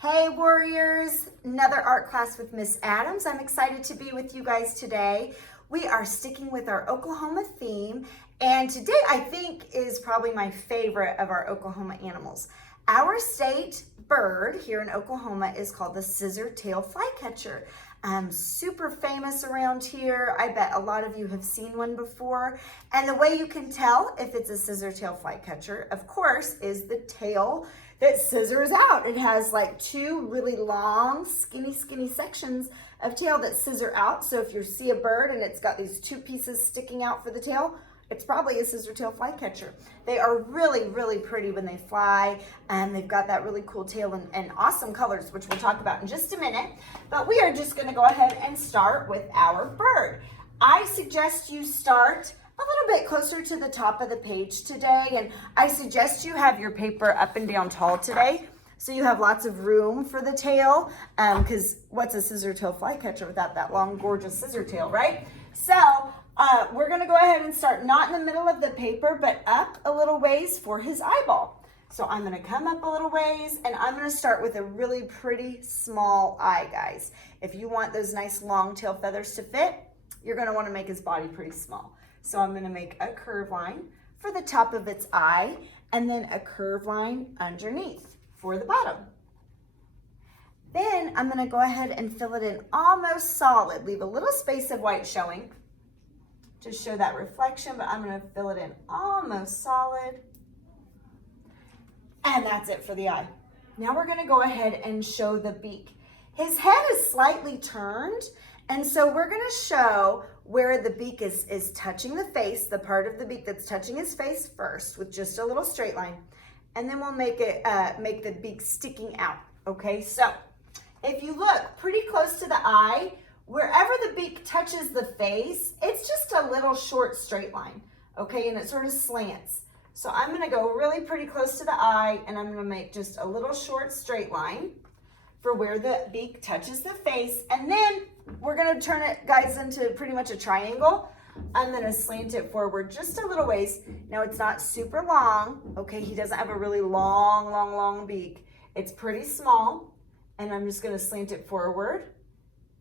Hey warriors, another art class with Miss Adams. I'm excited to be with you guys today. We are sticking with our Oklahoma theme, and today I think is probably my favorite of our Oklahoma animals. Our state bird here in Oklahoma is called the Scissortail Flycatcher. Super famous around here. I bet a lot of you have seen one before. And the way you can tell if it's a Scissortail Flycatcher, of course, is the tail that scissors out. It has like two really long, skinny sections of tail that scissor out. So if you see a bird and it's got these two pieces sticking out for the tail, it's probably a Scissortail Flycatcher. They are really pretty when they fly, and they've got that really cool tail and awesome colors, which we'll talk about in just a minute. But we are just gonna go ahead and start with our bird. I suggest you start a little bit closer to the top of the page today, and I suggest you have your paper up and down tall today, so you have lots of room for the tail, because what's a Scissortail Flycatcher without that long, gorgeous scissor tail, right? So we're gonna go ahead and start not in the middle of the paper, but up a little ways for his eyeball. So I'm gonna come up a little ways, and I'm gonna start with a really pretty small eye, guys. If you want those nice long tail feathers to fit, you're gonna wanna make his body pretty small. So I'm gonna make a curve line for the top of its eye, and then a curve line underneath for the bottom. Then I'm gonna go ahead and fill it in almost solid. Leave a little space of white showing to show that reflection, but I'm gonna fill it in almost solid. And that's it for the eye. Now we're gonna go ahead and show the beak. His head is slightly turned, and so we're gonna show where the beak is touching the face, the part of the beak that's touching his face first with just a little straight line. And then we'll make the beak sticking out, okay? So if you look pretty close to the eye, wherever the beak touches the face, it's just a little short straight line, okay? And it sort of slants. So I'm gonna go really pretty close to the eye, and I'm gonna make just a little short straight line for where the beak touches the face. And then we're gonna turn it, guys, into pretty much a triangle. I'm gonna slant it forward just a little ways. Now it's not super long, okay? He doesn't have a really long beak. It's pretty small, and I'm just gonna slant it forward.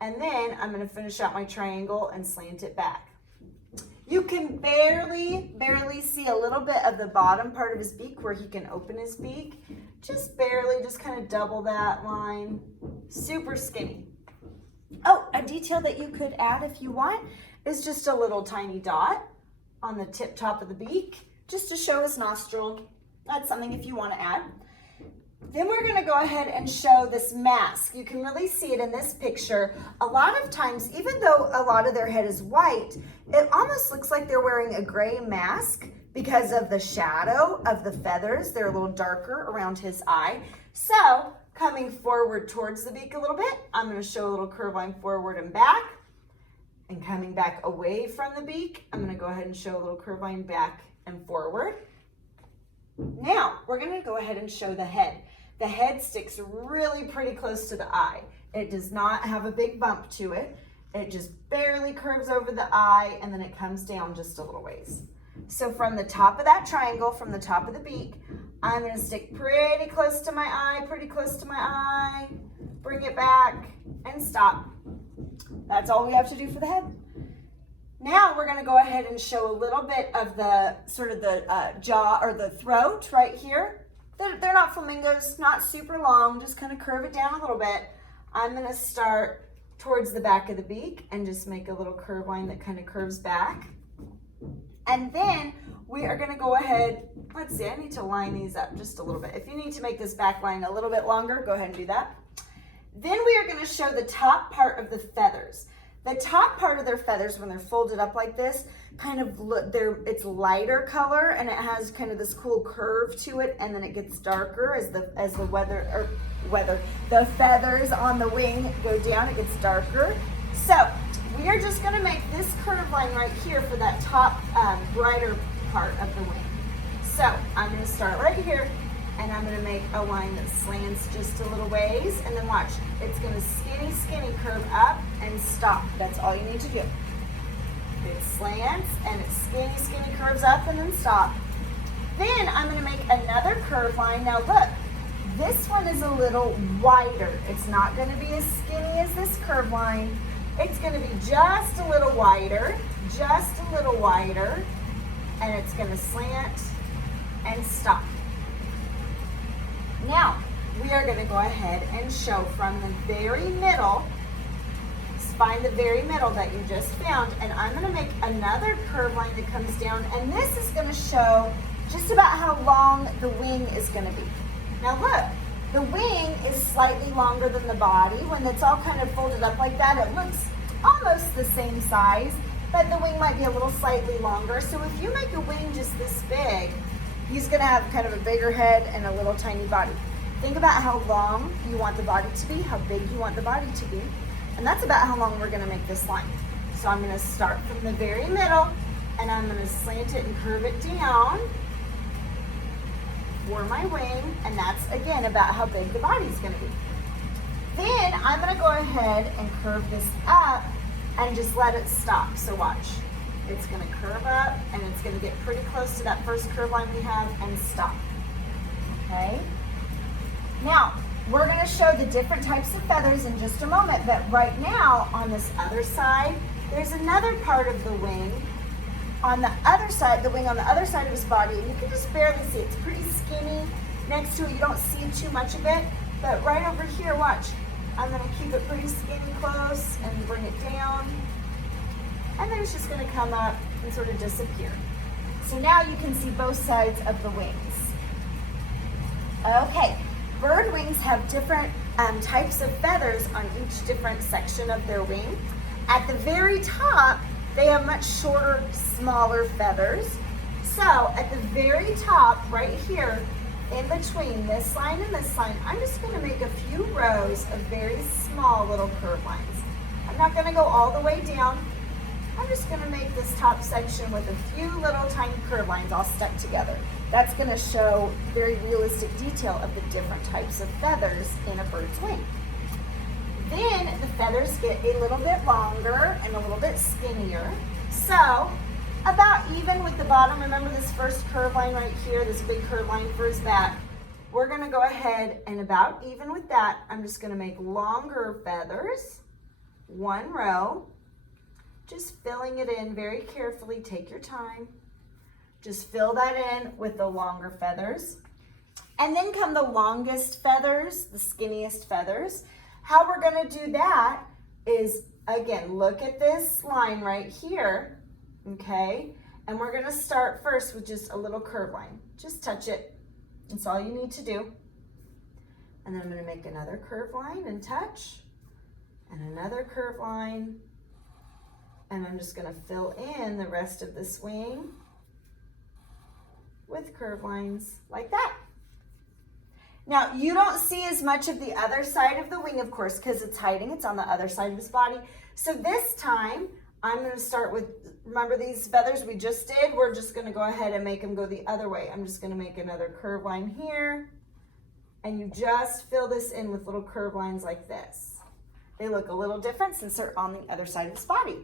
And then I'm gonna finish out my triangle and slant it back. You can barely see a little bit of the bottom part of his beak where he can open his beak. Just barely, just kind of double that line. Super skinny. Oh, a detail that you could add if you want is just a little tiny dot on the top of the beak, just to show his nostril. That's something if you want to add. Then we're gonna go ahead and show this mask. You can really see it in this picture. A lot of times, even though a lot of their head is white, it almost looks like they're wearing a gray mask because of the shadow of the feathers. They're a little darker around his eye. So coming forward towards the beak a little bit, I'm gonna show a little curve line forward and back. And coming back away from the beak, I'm gonna go ahead and show a little curve line back and forward. Now, we're gonna go ahead and show the head. The head sticks really pretty close to the eye. It does not have a big bump to it. It just barely curves over the eye, and then it comes down just a little ways. So from the top of that triangle, from the top of the beak, I'm gonna stick pretty close to my eye, bring it back, and stop. That's all we have to do for the head. Now we're gonna go ahead and show a little bit of the sort of the jaw or the throat right here. They're not flamingos, not super long, just kind of curve it down a little bit. I'm gonna start towards the back of the beak and just make a little curve line that kind of curves back. And then we are gonna go ahead, let's see, I need to line these up just a little bit. If you need to make this back line a little bit longer, go ahead and do that. Then we are gonna show the top part of the feathers. The top part of their feathers, when they're folded up like this, kind of it's lighter color, and it has kind of this cool curve to it, and then it gets darker as the feathers on the wing go down, it gets darker. So we are just gonna make this curve line right here for that top brighter part of the wing. So I'm gonna start right here, and I'm gonna make a line that slants just a little ways, and then watch, it's gonna skinny curve up and stop. That's all you need to do. It slants and it skinny curves up and then stop. Then I'm gonna make another curve line. Now look, This one is a little wider. It's not going to be as skinny as this curve line. It's going to be just a little wider, and it's going to slant and stop. Now, we are going to go ahead and show from the very middle. Find the very middle that you just found, and I'm going to make another curve line that comes down, and this is going to show just about how long the wing is going to be. Now look, the wing is slightly longer than the body. When it's all kind of folded up like that, it looks almost the same size, but the wing might be a little slightly longer. So if you make a wing just this big, he's going to have kind of a bigger head and a little tiny body. Think about how long you want the body to be, how big you want the body to be, and that's about how long we're going to make this line. So I'm going to start from the very middle, and I'm going to slant it and curve it down for my wing, and that's again about how big the body's going to be. Then I'm going to go ahead and curve this up and just let it stop. So watch. It's going to curve up, and it's going to get pretty close to that first curve line we have and stop. Okay? Now, we're going to show the different types of feathers in just a moment, but right now on this other side, there's another part of the wing on the other side, the wing on the other side of his body, and you can just barely see it. It's pretty skinny. Next to it, you don't see too much of it, but right over here, watch. I'm going to keep it pretty skinny close and bring it down, and then it's just going to come up and sort of disappear. So now you can see both sides of the wings. Okay, bird wings have different types of feathers on each different section of their wing. At the very top, they have much shorter, smaller feathers. So at the very top, right here, in between this line and this line, I'm just going to make a few rows of very small little curve lines. I'm not going to go all the way down. I'm just going to make this top section with a few little tiny curve lines all stuck together. That's going to show very realistic detail of the different types of feathers in a bird's wing. Then the feathers get a little bit longer and a little bit skinnier. So about even with the bottom, remember this first curve line right here, this big curve line for his back. We're going to go ahead and about even with that, I'm just going to make longer feathers, one row, just filling it in very carefully. Take your time. Just fill that in with the longer feathers. And then come the longest feathers, the skinniest feathers. How we're going to do that is, again, look at this line right here, okay? And we're going to start first with just a little curve line. Just touch it. That's all you need to do. And then I'm going to make another curve line and touch, and another curve line. And I'm just going to fill in the rest of this wing with curve lines like that. Now, you don't see as much of the other side of the wing, of course, because it's hiding. It's on the other side of his body. So this time, I'm going to start with, remember these feathers we just did? We're just going to go ahead and make them go the other way. I'm just going to make another curve line here. And you just fill this in with little curve lines like this. They look a little different since they're on the other side of his body.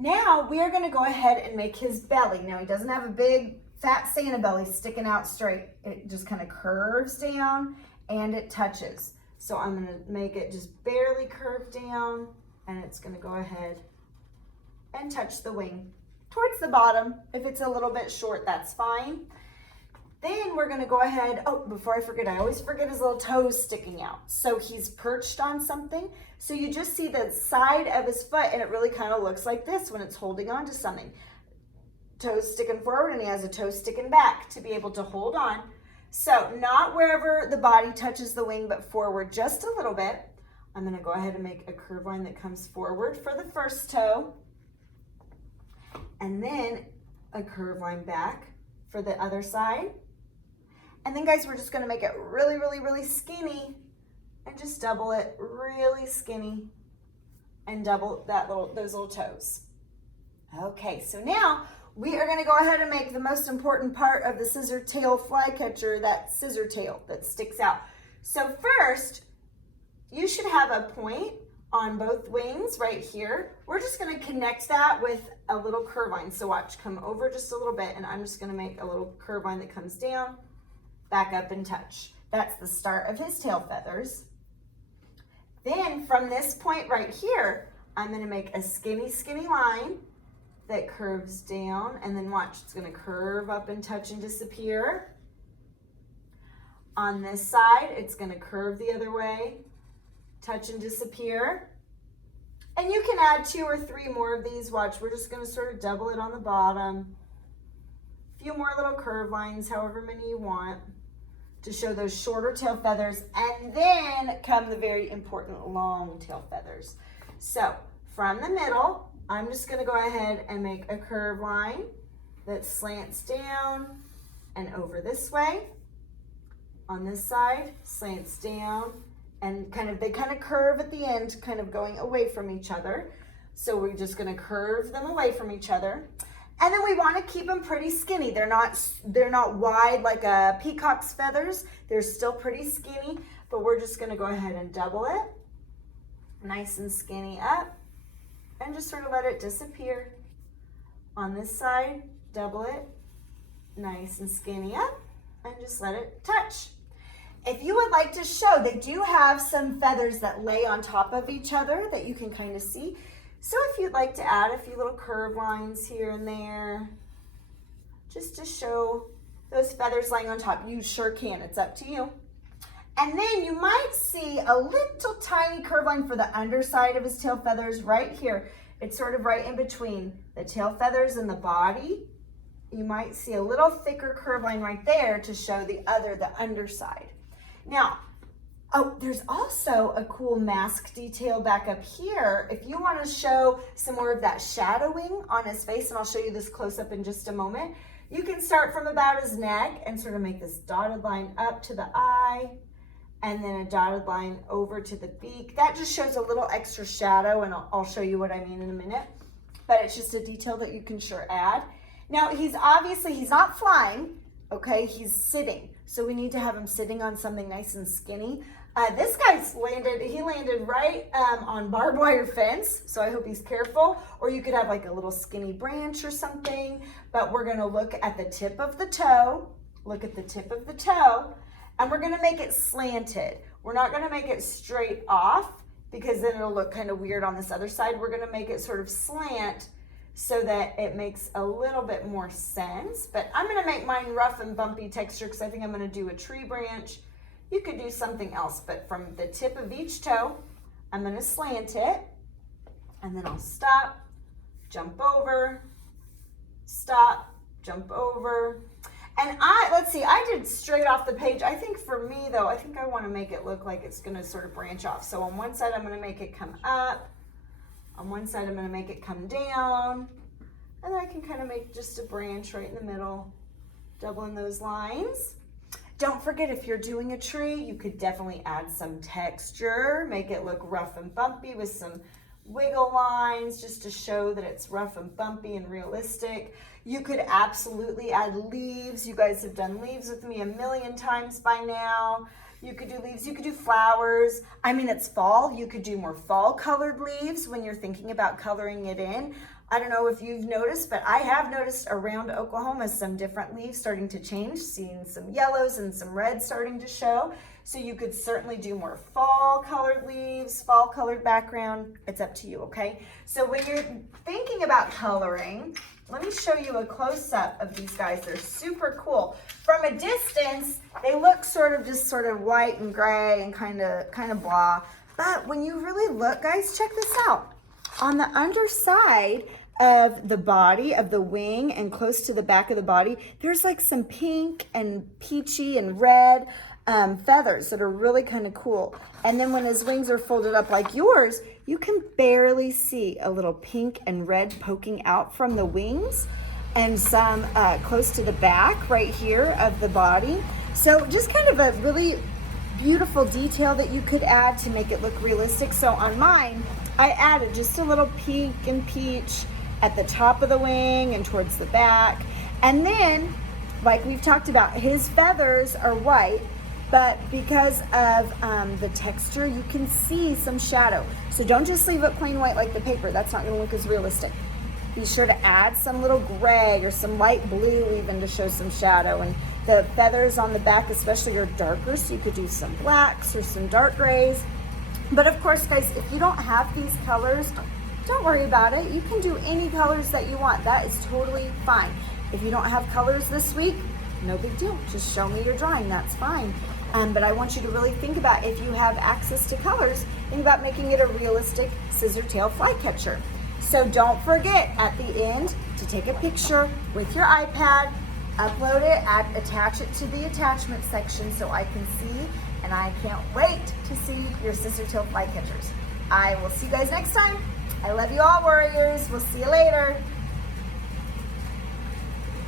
Now, we are going to go ahead and make his belly. Now, he doesn't have a big fat Santa belly sticking out straight. It just kind of curves down and it touches. So I'm going to make it just barely curve down, and it's going to go ahead and touch the wing towards the bottom. If it's a little bit short, that's fine. Then we're going to go ahead, oh, before I forget, I always forget his little toes sticking out. So he's perched on something. So you just see the side of his foot, and it really kind of looks like this when it's holding on to something. Toes sticking forward, and he has a toe sticking back to be able to hold on. So not wherever the body touches the wing, but forward just a little bit. I'm going to go ahead and make a curve line that comes forward for the first toe, and then a curve line back for the other side. And then guys, we're just going to make it really, really, really skinny, and just double it really skinny and double that those little toes. Okay, so now we are going to go ahead and make the most important part of the Scissortail flycatcher, that scissor tail that sticks out. So first, you should have a point on both wings right here. We're just going to connect that with a little curve line. So watch, come over just a little bit, and I'm just going to make a little curve line that comes down, back up, and touch. That's the start of his tail feathers. Then from this point right here, I'm gonna make a skinny, skinny line that curves down, and then watch, it's gonna curve up and touch and disappear. On this side, it's gonna curve the other way, touch and disappear. And you can add 2 or 3 more of these. Watch, we're just gonna sort of double it on the bottom. A few more little curve lines, however many you want, to show those shorter tail feathers. And then come the very important long tail feathers. So from the middle, I'm just gonna go ahead and make a curve line that slants down and over this way. On this side, slants down, and they kind of curve at the end, kind of going away from each other. So we're just gonna curve them away from each other. And then we wanna keep them pretty skinny. They're not wide like a peacock's feathers. They're still pretty skinny, but we're just gonna go ahead and double it, nice and skinny up, and just sort of let it disappear. On this side, double it, nice and skinny up, and just let it touch. If you would like to show, they do have some feathers that lay on top of each other that you can kind of see. So if you'd like to add a few little curve lines here and there, just to show those feathers laying on top, you sure can, it's up to you. And then you might see a little tiny curve line for the underside of his tail feathers right here. It's sort of right in between the tail feathers and the body. You might see a little thicker curve line right there to show the underside. Now, there's also a cool mask detail back up here. If you want to show some more of that shadowing on his face, and I'll show you this close up in just a moment, you can start from about his neck and sort of make this dotted line up to the eye, and then a dotted line over to the beak. That just shows a little extra shadow, and I'll show you what I mean in a minute. But it's just a detail that you can sure add. Now, he's not flying, okay? He's sitting. So we need to have him sitting on something nice and skinny. This guy's landed right on barbed wire fence, so I hope he's careful. Or you could have like a little skinny branch or something, but we're gonna look at the tip of the toe, and we're gonna make it slanted. We're not gonna make it straight off because then it'll look kind of weird on this other side. We're gonna make it sort of slant so that it makes a little bit more sense. But I'm gonna make mine rough and bumpy texture because I think I'm gonna do a tree branch. You could do something else, but from the tip of each toe, I'm gonna slant it, and then I'll stop, jump over, stop, jump over. And I did straight off the page. I think for me though, I think I wanna make it look like it's gonna sort of branch off. So on one side, I'm gonna make it come up. On one side, I'm gonna make it come down. And then I can kind of make just a branch right in the middle, doubling those lines. Don't forget, if you're doing a tree, you could definitely add some texture, make it look rough and bumpy with some wiggle lines just to show that it's rough and bumpy and realistic. You could absolutely add leaves. You guys have done leaves with me a million times by now. You could do leaves, you could do flowers. I mean, it's fall. You could do more fall colored leaves when you're thinking about coloring it in. I don't know if you've noticed, but I have noticed around Oklahoma some different leaves starting to change, seeing some yellows and some reds starting to show. So you could certainly do more fall colored leaves, fall colored background. It's up to you, okay? So when you're thinking about coloring, let me show you a close-up of these guys. They're super cool. From a distance, they look sort of white and gray and kind of blah. But when you really look, guys, check this out. On the underside of the body, of the wing, and close to the back of the body, there's like some pink and peachy and red feathers that are really kind of cool. And then when his wings are folded up like yours, you can barely see a little pink and red poking out from the wings, and some close to the back right here of the body. So just kind of a really beautiful detail that you could add to make it look realistic. So on mine, I added just a little pink and peach at the top of the wing and towards the back. And then, like we've talked about, his feathers are white, but because of the texture, you can see some shadow. So don't just leave it plain white like the paper. That's not gonna look as realistic. Be sure to add some little gray or some light blue even to show some shadow, and The feathers on the back especially are darker, so you could do some blacks or some dark grays. But of course, guys, if you don't have these colors, don't worry about it. You can do any colors that you want. That is totally fine. If you don't have colors this week, no big deal. Just show me your drawing, that's fine. But I want you to really think about, if you have access to colors, think about making it a realistic Scissortail flycatcher. So don't forget at the end to take a picture with your iPad, upload it, attach it to the attachment section so I can see, and I can't wait to see your Scissortail flycatchers. I will see you guys next time. I love you all, warriors. We'll see you later.